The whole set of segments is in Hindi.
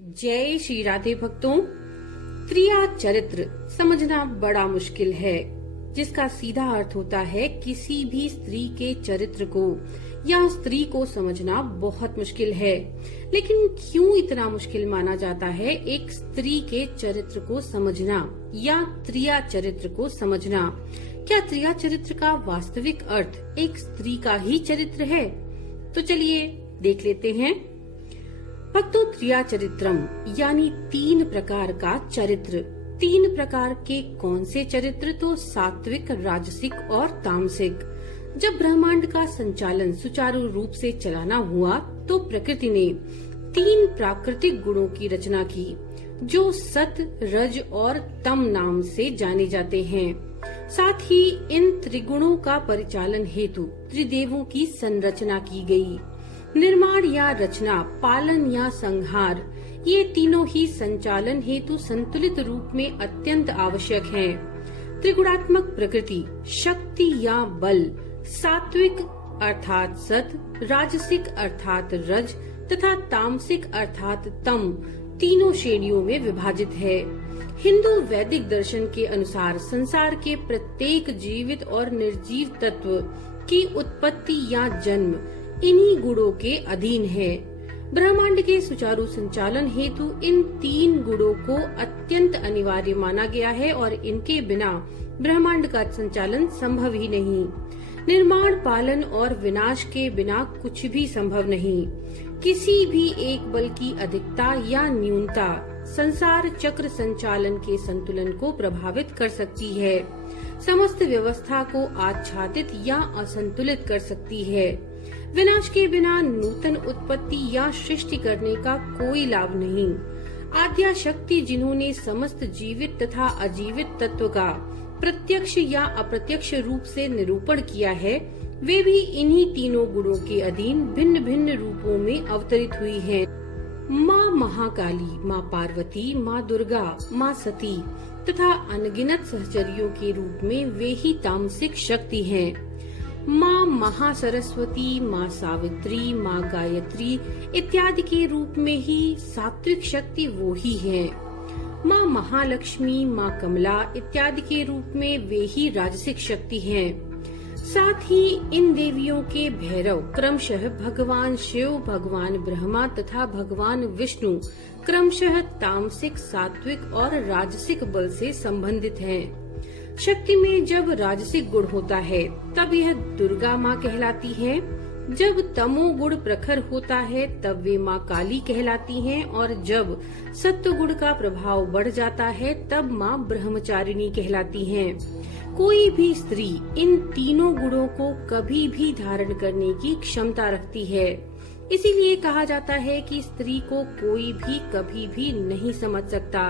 जय श्री राधे भक्तों। त्रिया चरित्र समझना बड़ा मुश्किल है, जिसका सीधा अर्थ होता है किसी भी स्त्री के चरित्र को या स्त्री को समझना बहुत मुश्किल है। लेकिन क्यों इतना मुश्किल माना जाता है एक स्त्री के चरित्र को समझना या त्रिया चरित्र को समझना? क्या त्रिया चरित्र का वास्तविक अर्थ एक स्त्री का ही चरित्र है? तो चलिए देख लेते हैं। भक्तों, त्रिया चरित्रम यानी 3 प्रकार का चरित्र। 3 प्रकार के कौन से चरित्र? तो सात्विक, राजसिक और तामसिक। जब ब्रह्मांड का संचालन सुचारू रूप से चलाना हुआ तो प्रकृति ने 3 प्राकृतिक गुणों की रचना की, जो सत, रज और तम नाम से जाने जाते हैं। साथ ही इन त्रिगुणों का परिचालन हेतु त्रिदेवों की संरचना की गई। निर्माण या रचना, पालन या संहार, ये तीनों ही संचालन हेतु संतुलित रूप में अत्यंत आवश्यक हैं। त्रिगुणात्मक प्रकृति, शक्ति या बल, सात्विक अर्थात सत, राजसिक अर्थात रज तथा तामसिक अर्थात तम, तीनों श्रेणियों में विभाजित है। हिंदू वैदिक दर्शन के अनुसार संसार के प्रत्येक जीवित और निर्जीव तत्व की उत्पत्ति या जन्म इन्हीं गुणों के अधीन है। ब्रह्मांड के सुचारू संचालन हेतु इन 3 गुणों को अत्यंत अनिवार्य माना गया है और इनके बिना ब्रह्मांड का संचालन संभव ही नहीं। निर्माण, पालन और विनाश के बिना कुछ भी संभव नहीं। किसी भी एक बल की अधिकता या न्यूनता संसार चक्र संचालन के संतुलन को प्रभावित कर सकती है, समस्त व्यवस्था को आच्छादित या असंतुलित कर सकती है। विनाश के बिना नूतन उत्पत्ति या सृष्टि करने का कोई लाभ नहीं। आद्या शक्ति जिन्होंने समस्त जीवित तथा अजीवित तत्व का प्रत्यक्ष या अप्रत्यक्ष रूप से निरूपण किया है, वे भी इन्हीं तीनों गुणों के अधीन भिन्न भिन्न रूपों में अवतरित हुई हैं। माँ महाकाली, माँ पार्वती, माँ दुर्गा, माँ सती तथा अनगिनत सहचरियों के रूप में वे ही तामसिक शक्ति हैं। माँ महासरस्वती, माँ सावित्री, माँ गायत्री इत्यादि के रूप में ही सात्विक शक्ति वो ही है। माँ महालक्ष्मी, माँ कमला इत्यादि के रूप में वे ही राजसिक शक्ति हैं। साथ ही इन देवियों के भैरव क्रमशः भगवान शिव, भगवान ब्रह्मा तथा भगवान विष्णु क्रमशः तामसिक, सात्विक और राजसिक बल से संबंधित हैं। शक्ति में जब राजसिक गुण होता है तब यह दुर्गा माँ कहलाती है। जब तमो गुण प्रखर होता है तब वे माँ काली कहलाती हैं और जब सत्व गुण का प्रभाव बढ़ जाता है तब माँ ब्रह्मचारिणी कहलाती हैं। कोई भी स्त्री इन तीनों गुणों को कभी भी धारण करने की क्षमता रखती है। इसीलिए कहा जाता है कि स्त्री को कोई भी कभी भी नहीं समझ सकता।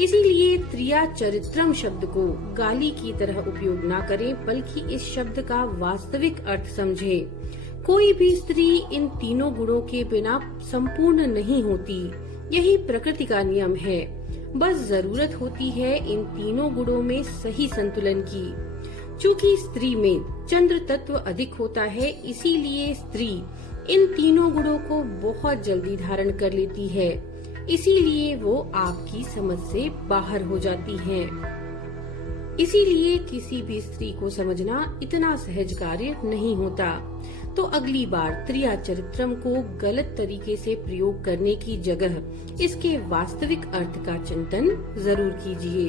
इसीलिए त्रिया चरित्रम शब्द को गाली की तरह उपयोग न करें, बल्कि इस शब्द का वास्तविक अर्थ समझें। कोई भी स्त्री इन तीनों गुणों के बिना संपूर्ण नहीं होती। यही प्रकृति का नियम है। बस जरूरत होती है इन तीनों गुणों में सही संतुलन की। चूँकि स्त्री में चंद्र तत्व अधिक होता है, इसीलिए स्त्री इन तीनों गुणों को बहुत जल्दी धारण कर लेती है। इसीलिए वो आपकी समझ से बाहर हो जाती हैं। इसीलिए किसी भी स्त्री को समझना इतना सहज कार्य नहीं होता। तो अगली बार त्रिया चरित्रम को गलत तरीके से प्रयोग करने की जगह इसके वास्तविक अर्थ का चिंतन जरूर कीजिए।